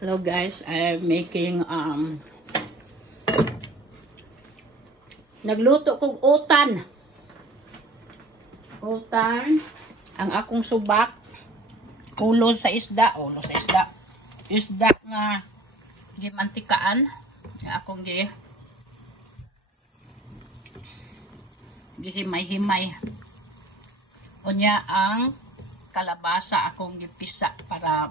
Hello guys, I'm making nagluto kong utan. Utan ang akong subak. Ulo sa isda, isda nga gimantikaan. Akong gihimay-himay. Unya ang kalabasa akong gipisa para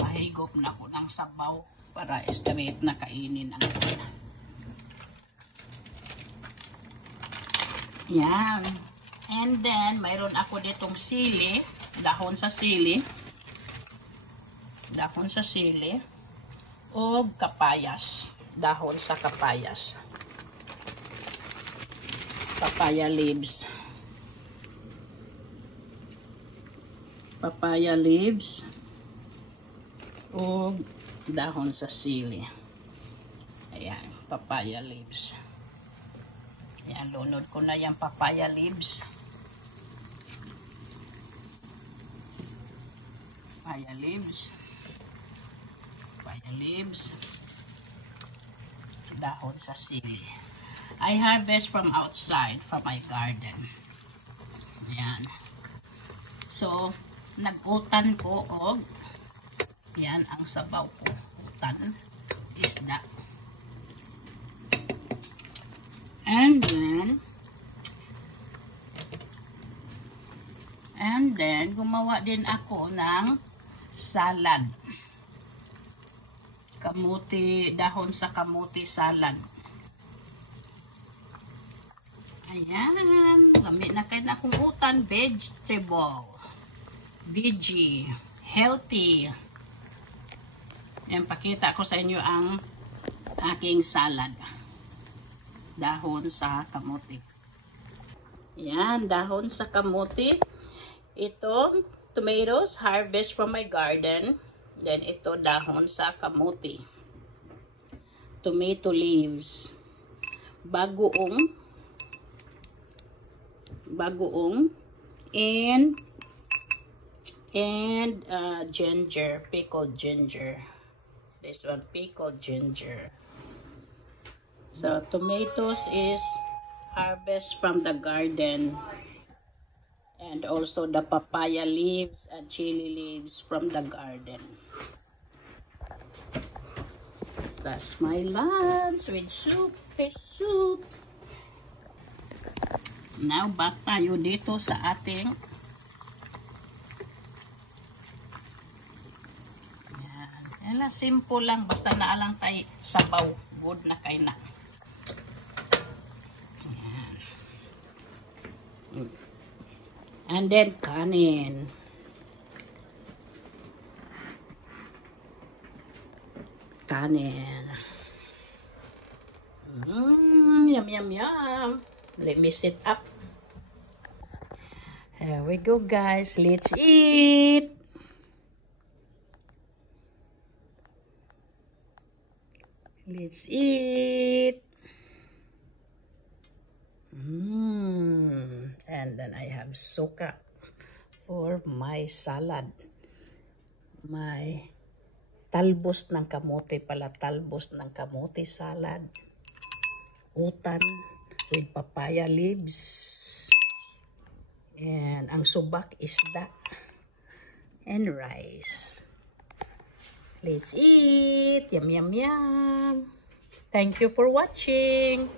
mahigop na ko ng sabaw para straight na kainin ang ulan. Yan. And then, mayroon ako ditong sili, dahon sa sili, o kapayas, dahon sa kapayas, papaya leaves, o dahon sa sili. Ayan, papaya leaves. Ayan, lunod ko na yung papaya leaves. Papaya leaves, dahon sa sili. I harvest from outside, from my garden. Ayan. So, nag-utan ko og yan ang sabaw ko. Utan, isda. And then, gumawa din ako ng salad. Kamuti, dahon sa kamuti salad. Ayan. Gamit na kayo na akong utan. Vegetable. Veggie. Healthy. Ayan, pakita ko sa inyo ang aking salad. Dahon sa kamuti. Ayan, dahon sa kamuti. Ito, tomatoes, harvest from my garden. Then, ito, dahon sa kamuti. Tomato leaves. Bagoong. And ginger, pickled ginger. This one, pickled ginger. So, tomatoes is harvest from the garden. And also the papaya leaves and chili leaves from the garden. That's my lunch with soup, fish soup. Now, back tayo dito sa ating yan. Simple lang. Basta naalang tayo sabaw. Good na kayo na. Yan. And then, kanin. Yum, yum, yum. Let me sit up. Here we go, guys. Let's eat. Let's eat. And then I have suka for my salad. My talbos ng kamote pala. Talbos ng kamote salad. Utan with papaya leaves. And ang subak isda. And rice. Let's eat. Yum, yum, yum. Thank you for watching.